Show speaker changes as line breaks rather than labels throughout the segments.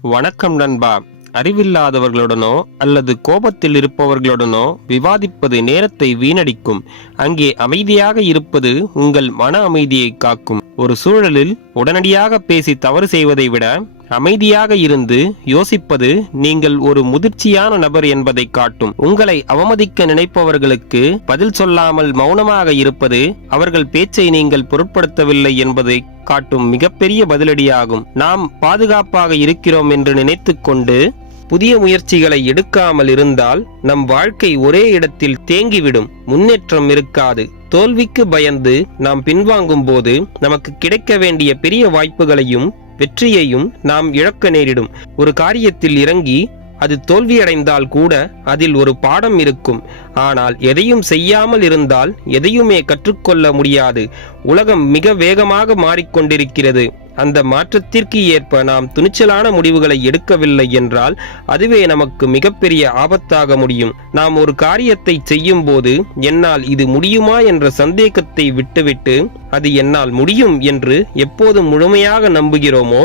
வணக்கம் நண்பா. அறிவில்லாதவர்களுடனோ அல்லது கோபத்தில் இருப்பவர்களுடனோ விவாதிப்பது நேரத்தை வீணடிக்கும். அங்கே அமைதியாக இருப்பது உங்கள் மன அமைதியை காக்கும். ஒரு சூழலில் உடனடியாக பேசி தவறு செய்வதை விட அமைதியாக இருந்து யோசிப்பது நீங்கள் ஒரு முதிர்ச்சியான நபர் என்பதை காட்டும். உங்களை அவமதிக்க நினைப்பவர்களுக்கு பதில் சொல்லாமல் மௌனமாக இருப்பது அவர்கள் பேச்சை நீங்கள் பொருட்படுத்தவில்லை என்பதை காட்டும் மிகப்பெரிய பதிலடியாகும். நாம் பாதுகாப்பாக இருக்கிறோம் என்று நினைத்துக்கொண்டு புதிய முயற்சிகளை எடுக்காமல் இருந்தால் நம் வாழ்க்கை ஒரே இடத்தில் தேங்கிவிடும். முன்னேற்றம் இருக்காது. தோல்விக்கு பயந்து நாம் பின்வாங்கும் போது நமக்கு கிடைக்க வேண்டிய பெரிய வாய்ப்புகளையும் வெற்றியையும் நாம் இழக்க நேரிடும். ஒரு காரியத்தில் இறங்கி அது தோல்வியடைந்தால் கூட அதில் ஒரு பாடம் இருக்கும். ஆனால் எதையும் செய்யாமல் இருந்தால் எதையுமே கற்றுக்கொள்ள முடியாது. உலகம் மிக வேகமாக மாறிக்கொண்டிருக்கிறது. அந்த மாற்றத்திற்கு ஏற்ப நாம் துணிச்சலான முடிவுகளை எடுக்கவில்லை என்றால் அதுவே நமக்கு மிகப்பெரிய ஆபத்தாக முடியும். நாம் ஒரு காரியத்தை செய்யும் போது என்னால் இது முடியுமா என்ற சந்தேகத்தை விட்டுவிட்டு அது என்னால் முடியும் என்று எப்போது முழுமையாக நம்புகிறோமோ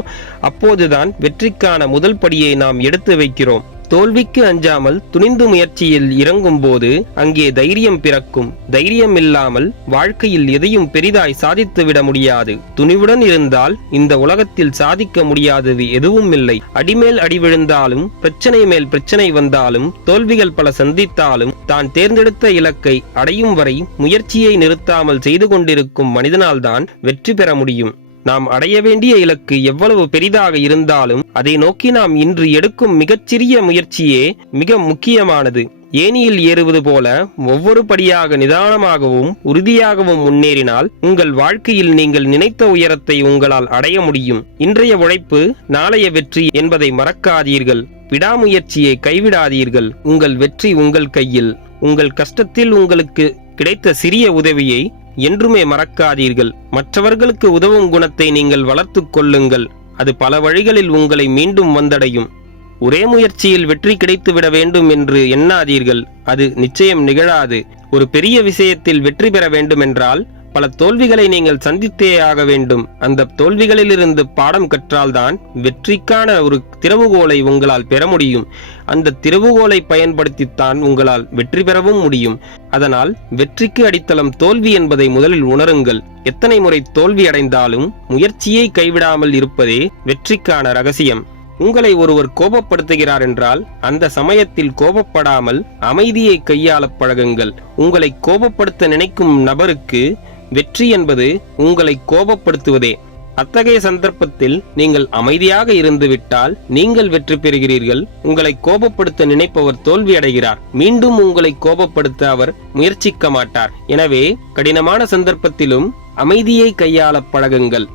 அப்போதுதான் வெற்றிக்கான முதல் படியை நாம் எடுத்து வைக்கிறோம். தோல்விக்கு அஞ்சாமல் துணிந்து முயற்சியில் இறங்கும் போது அங்கே தைரியம் பிறக்கும். தைரியம் இல்லாமல் வாழ்க்கையில் எதையும் பெரிதாய் சாதித்துவிட முடியாது. துணிவுடன் இருந்தால் இந்த உலகத்தில் சாதிக்க முடியாதது எதுவும் இல்லை. அடிமேல் அடி விழுந்தாலும் பிரச்சனை மேல் பிரச்சனை வந்தாலும் தோல்விகள் பல சந்தித்தாலும் தான் தேர்ந்தெடுத்த இலக்கை அடையும் வரை முயற்சியை நிறுத்தாமல் செய்து கொண்டிருக்கும் மனிதனால்தான் வெற்றி பெற முடியும். நாம் அடைய வேண்டிய இலக்கு எவ்வளவு பெரிதாக இருந்தாலும் அதை நோக்கி நாம் இன்று எடுக்கும் மிகச்சிறிய முயற்சியே மிக முக்கியமானது. ஏனியில் ஏறுவது போல ஒவ்வொரு படியாக நிதானமாகவும் உறுதியாகவும் முன்னேறினால் உங்கள் வாழ்க்கையில் நீங்கள் நினைத்த உயரத்தை உங்களால் அடைய முடியும். இன்றைய உழைப்பு நாளைய வெற்றி என்பதை மறக்காதீர்கள். விடாமுயற்சியை கைவிடாதீர்கள். உங்கள் வெற்றி உங்கள் கையில். உங்கள் கஷ்டத்தில் உங்களுக்கு கிடைத்த சிறிய உதவியை என்றுமே மறக்காதீர்கள். மற்றவர்களுக்கு உதவும் குணத்தை நீங்கள் வளர்த்து கொள்ளுங்கள். அது பல வழிகளில் உங்களை மீண்டும் வந்தடையும். ஒரே முயற்சியில் வெற்றி கிடைத்துவிட வேண்டும் என்று எண்ணாதீர்கள். அது நிச்சயம் நிகழாது. ஒரு பெரிய விஷயத்தில் வெற்றி பெற வேண்டுமென்றால் பல தோல்விகளை நீங்கள் சந்தித்தே ஆக வேண்டும். அந்த தோல்விகளிலிருந்து பாடம் கற்றால்தான் வெற்றிக்கான ஒரு திறவுகோலை உங்களால் பெற முடியும். அந்த திறவுகோலை பயன்படுத்தித்தான் உங்களால் வெற்றி பெறவும் முடியும். அதனால் வெற்றிக்கு அடித்தளம் தோல்வி என்பதை முதலில் உணருங்கள். எத்தனை முறை தோல்வி அடைந்தாலும் முயற்சியை கைவிடாமல் இருப்பதே வெற்றிக்கான ரகசியம். உங்களை ஒருவர் கோபப்படுத்துகிறார் என்றால் அந்த சமயத்தில் கோபப்படாமல் அமைதியை கையாள பழகுங்கள். உங்களை கோபப்படுத்த நினைக்கும் நபருக்கு வெற்றி என்பது உங்களை கோபப்படுத்துவதே. அத்தகைய சந்தர்ப்பத்தில் நீங்கள் அமைதியாக இருந்துவிட்டால் நீங்கள் வெற்றி பெறுகிறீர்கள். உங்களை கோபப்படுத்த நினைப்பவர் தோல்வி அடைகிறார். மீண்டும் உங்களை கோபப்படுத்த அவர் முயற்சிக்க மாட்டார். எனவே கடினமான சந்தர்ப்பத்திலும் அமைதியை கையாள பழகுங்கள்.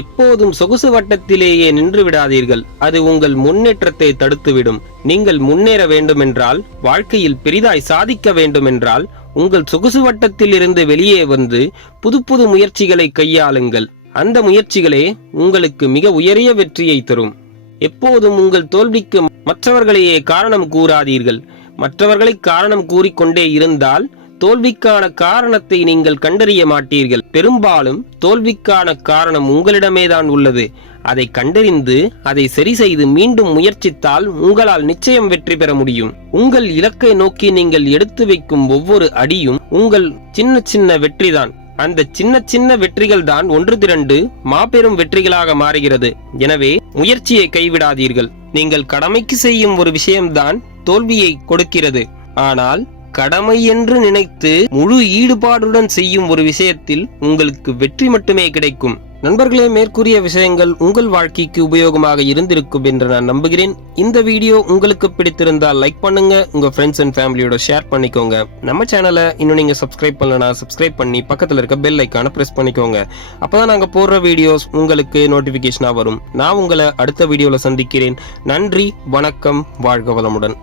எப்போதும் சொகுசு வட்டத்திலேயே நின்று விடாதீர்கள். அது உங்கள் முன்னேற்றத்தை தடுத்துவிடும். நீங்கள் முன்னேற வேண்டுமென்றால் வாழ்க்கையில் பெரிதாய் சாதிக்க வேண்டுமென்றால் உங்கள் சொகுசு வட்டத்தில் இருந்து வெளியே வந்து புது புது முயற்சிகளை கையாளுங்கள். அந்த முயற்சிகளே உங்களுக்கு மிக உயரிய வெற்றியை தரும். எப்போதும் உங்கள் தோல்விக்கு மற்றவர்களையே காரணம் கூறாதீர்கள். மற்றவர்களை காரணம் கூறிக்கொண்டே இருந்தால் தோல்விக்கான காரணத்தை நீங்கள் கண்டறிய மாட்டீர்கள். பெரும்பாலும் தோல்விக்கான காரணம் உங்களிடமேதான் உள்ளது. அதை கண்டறிந்து அதை சரி செய்து மீண்டும் முயற்சித்தால் உங்களால் நிச்சயம் வெற்றி பெற முடியும். உங்கள் இலக்கை நோக்கி நீங்கள் எடுத்து வைக்கும் ஒவ்வொரு அடியும் உங்கள் சின்ன சின்ன வெற்றிதான். அந்த சின்ன சின்ன வெற்றிகள் தான் ஒன்று திரண்டு மாபெரும் வெற்றிகளாக மாறுகிறது. எனவே முயற்சியை கைவிடாதீர்கள். நீங்கள் கடமைக்கு செய்யும் ஒரு விஷயம்தான் தோல்வியை கொடுக்கிறது. ஆனால் கடமை என்று நினைத்து முழு ஈடுபாடுடன் செய்யும் ஒரு விஷயத்தில் உங்களுக்கு வெற்றி மட்டுமே கிடைக்கும். நண்பர்களே மேற்கூறிய விஷயங்கள் உங்கள் வாழ்க்கைக்கு உபயோகமாக இருந்திருக்கும் என்று நான் நம்புகிறேன். இந்த வீடியோ உங்களுக்கு பிடித்திருந்தால் லைக் பண்ணுங்க உங்க ஃப்ரெண்ட்ஸ் அண்ட் ஃபேமிலியோட ஷேர் பண்ணிக்கோங்க. நம்ம சேனலை இன்னும் நீங்க சப்ஸ்கிரைப் பண்ணலனா சப்ஸ்கிரைப் பண்ணி பக்கத்துல இருக்க பெல் ஐக்கான பிரஸ் பண்ணிக்கோங்க. அப்பதான் நாங்க போடுற வீடியோஸ் உங்களுக்கு நோட்டிபிகேஷனா வரும். நான் உங்களை அடுத்த வீடியோல சந்திக்கிறேன். நன்றி வணக்கம் வாழ்க வளமுடன்.